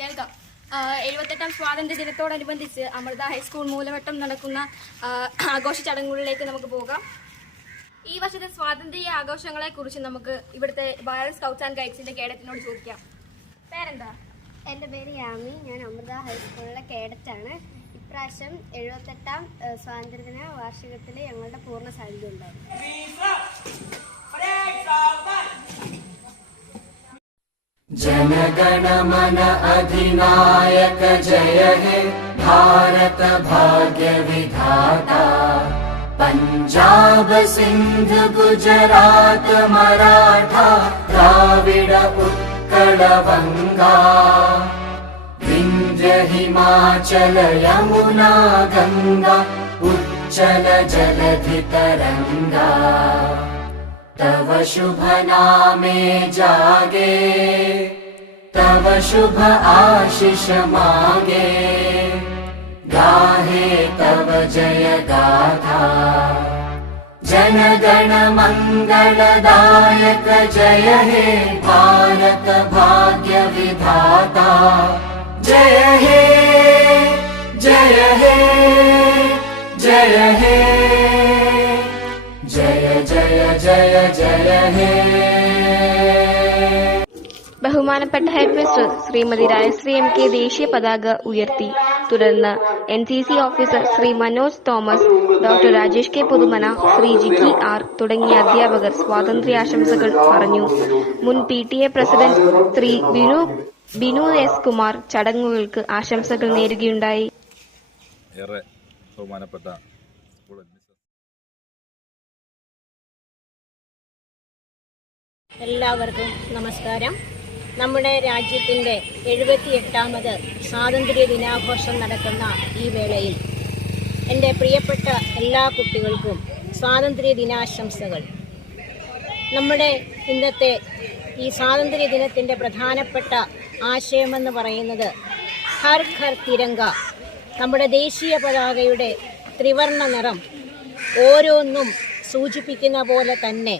കേൾക്കാം. 78ാം സ്വാതന്ത്ര്യ ദിനത്തോടനുബന്ധിച്ച് അമൃത ഹൈസ്കൂൾ മൂലവട്ടം നടക്കുന്ന ആഘോഷ ചടങ്ങുകളിലേക്ക് നമുക്ക് പോകാം. ഈ വർഷത്തെ സ്വാതന്ത്ര്യ ആഘോഷങ്ങളെ കുറിച്ച് നമുക്ക് ഇവിടുത്തെ ഭാരത് സ്കൗട്ട്സ് ആൻഡ് ഗൈഡ്സിന്റെ കേഡറ്റിനോട് ചോദിക്കാം. പേരെന്താ? എൻ്റെ പേര് യാമി. ഞാൻ അമൃത ഹൈസ്കൂളിലെ കേഡറ്റാണ്. ഇപ്രാവശ്യം 78ാം സ്വാതന്ത്ര്യദിന വാർഷികത്തിൽ ഞങ്ങളുടെ പൂർണ്ണ സാന്നിധ്യം ഉണ്ടായിരുന്നു. जनगण मन अधिनायक जय हे भारत भाग्य विधाता पंजाब सिंध गुजरात मराठा द्राविड उत्कल बंगा विंध्य हिमाचल यमुना गंगा उच्चल जलधि तरंगा तव शुभ नामे जागे तव शुभ आशीष मांगे गाहे तव जय गाथा जनगण मंगलदायक जय हे भारत भाग्य विधाता जय हे जय हे जय हे जय जय जय जय हे. ബഹുമാനപ്പെട്ട headmistress Srimathi Rajasree M K ദേശീയ പതാക ഉയർത്തി. തുടർന്ന് NCC officer Sri Manoj Thomas, doctor Rajesh K Puthumana, Sri Jikki R തുടങ്ങിയ അധ്യാപകർ സ്വാതന്ത്ര്യാശംസകൾ പറഞ്ഞു. മുൻ PTA president Sri Binu S Kumar ചടങ്ങുകൾക്ക് ആശംസകൾ നേരുകയുണ്ടായി. ഏറെ ബഹുമാനപ്പെട്ട സ്കൂൾ എല്ലാവർക്കും നമസ്കാരം. നമ്മുടെ രാജ്യത്തിൻ്റെ 78ാമത് സ്വാതന്ത്ര്യ ദിനാഘോഷം നടക്കുന്ന ഈ വേളയിൽ എൻ്റെ പ്രിയപ്പെട്ട എല്ലാ കുട്ടികൾക്കും സ്വാതന്ത്ര്യ ദിനാശംസകൾ. നമ്മുടെ ഇന്നത്തെ ഈ സ്വാതന്ത്ര്യ ദിനത്തിൻ്റെ പ്രധാനപ്പെട്ട ആശയമെന്ന് പറയുന്നത് ഹർ ഘർ തിരങ്ക, നമ്മുടെ ദേശീയ പതാകയുടെ ത്രിവർണ്ണ നിറം ഓരോന്നും സൂചിപ്പിക്കുന്ന പോലെ തന്നെ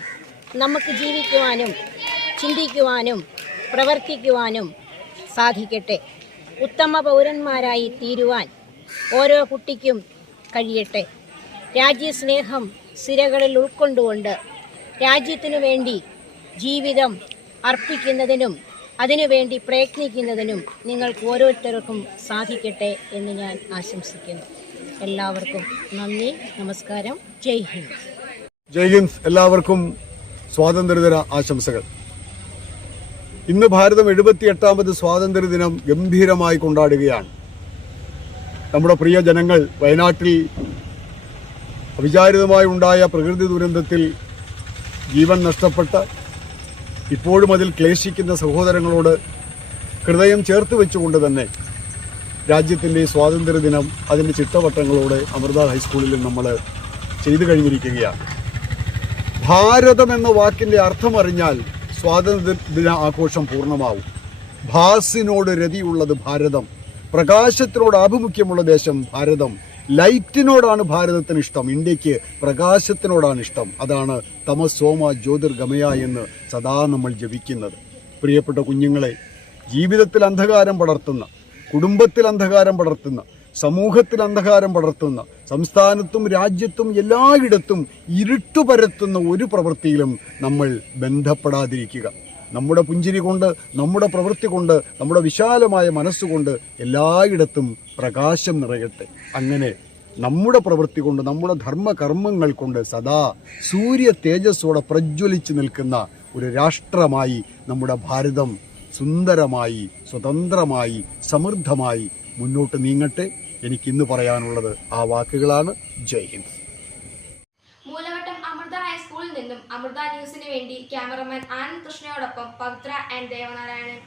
നമുക്ക് ജീവിക്കുവാനും ചിന്തിക്കുവാനും പ്രവർത്തിക്കുവാനും സാധിക്കട്ടെ. ഉത്തമ പൗരന്മാരായി തീരുവാൻ ഓരോ കുട്ടിക്കും കഴിയട്ടെ. രാജ്യസ്നേഹം സിരകളിൽ ഉൾക്കൊണ്ടുകൊണ്ട് രാജ്യത്തിനു വേണ്ടി ജീവിതം അർപ്പിക്കുന്നതിനും അതിനുവേണ്ടി പ്രയത്നിക്കുന്നതിനും നിങ്ങൾക്ക് ഓരോരുത്തർക്കും സാധിക്കട്ടെ എന്ന് ഞാൻ ആശംസിക്കുന്നു. എല്ലാവർക്കും നന്ദി, നമസ്കാരം. ജയ് ഹിന്ദ്. ജയ് ഹിന്ദ്. എല്ലാവർക്കും സ്വാതന്ത്ര്യദിന ആശംസകൾ. ഇന്ന് ഭാരതം 78ാമത് സ്വാതന്ത്ര്യദിനം ഗംഭീരമായി കൊണ്ടാടുകയാണ്. നമ്മുടെ പ്രിയ ജനങ്ങൾ വയനാട്ടിൽ അവിചാരിതമായി ഉണ്ടായ പ്രകൃതി ദുരന്തത്തിൽ ജീവൻ നഷ്ടപ്പെട്ട ഇപ്പോഴും അതിൽ ക്ലേശിക്കുന്ന സഹോദരങ്ങളോട് ഹൃദയം ചേർത്ത് വെച്ചുകൊണ്ട് തന്നെ രാജ്യത്തിൻ്റെ സ്വാതന്ത്ര്യദിനം അതിൻ്റെ ചിട്ടവട്ടങ്ങളോടെ അമൃത ഹൈസ്കൂളിൽ നമ്മൾ ചെയ്തു കഴിഞ്ഞിരിക്കുകയാണ്. ഭാരതം എന്ന വാക്കിൻ്റെ അർത്ഥമറിഞ്ഞാൽ സ്വാതന്ത്ര്യദിന ആഘോഷം പൂർണ്ണമാവും. ഭാസിനോട് രതിയുള്ളത് ഭാരതം, പ്രകാശത്തിനോട് ആഭിമുഖ്യമുള്ള ദേശം ഭാരതം, ലൈറ്റിനോടാണ് ഭാരതത്തിന് ഇഷ്ടം, ഇന്ത്യക്ക് പ്രകാശത്തിനോടാണ് ഇഷ്ടം. അതാണ് തമസോമ ജ്യോതിർഗമയ എന്ന് സദാ നമ്മൾ ജപിക്കുന്നത്. പ്രിയപ്പെട്ട കുഞ്ഞുങ്ങളെ, ജീവിതത്തിൽ അന്ധകാരം പടർത്തുന്ന, കുടുംബത്തിൽ അന്ധകാരം പടർത്തുന്ന, സമൂഹത്തിൽ അന്ധകാരം പടർത്തുന്ന, സംസ്ഥാനത്തും രാജ്യത്തും എല്ലായിടത്തും ഇരുട്ടു പരത്തുന്ന ഒരു പ്രവൃത്തിയിലും നമ്മൾ ബന്ധപ്പെടാതിരിക്കുക. നമ്മുടെ പുഞ്ചിരി കൊണ്ട്, നമ്മുടെ പ്രവൃത്തി കൊണ്ട്, നമ്മുടെ വിശാലമായ മനസ്സുകൊണ്ട് എല്ലായിടത്തും പ്രകാശം നിറയട്ടെ. അങ്ങനെ നമ്മുടെ പ്രവൃത്തി കൊണ്ട്, നമ്മുടെ ധർമ്മകർമ്മങ്ങൾ കൊണ്ട് സദാ സൂര്യ തേജസ്സോടെ പ്രജ്വലിച്ച് നിൽക്കുന്ന ഒരു രാഷ്ട്രമായി നമ്മുടെ ഭാരതം സുന്ദരമായി, സ്വതന്ത്രമായി, സമൃദ്ധമായി മുന്നോട്ട് നീങ്ങട്ടെ. എനിക്കിന്ന് പറയാനുള്ളത് ആ വാക്കുകളാണ്. ജയ് ഹിന്ദ്. മൂലവട്ടം അമൃത ഹൈസ്കൂളിൽ നിന്നും അമൃത ന്യൂസിന് വേണ്ടി ക്യാമറമാൻ ആനന്ദ് കൃഷ്ണയോടൊപ്പം പവിത്ര ആൻഡ് ദേവനാരായണൻ.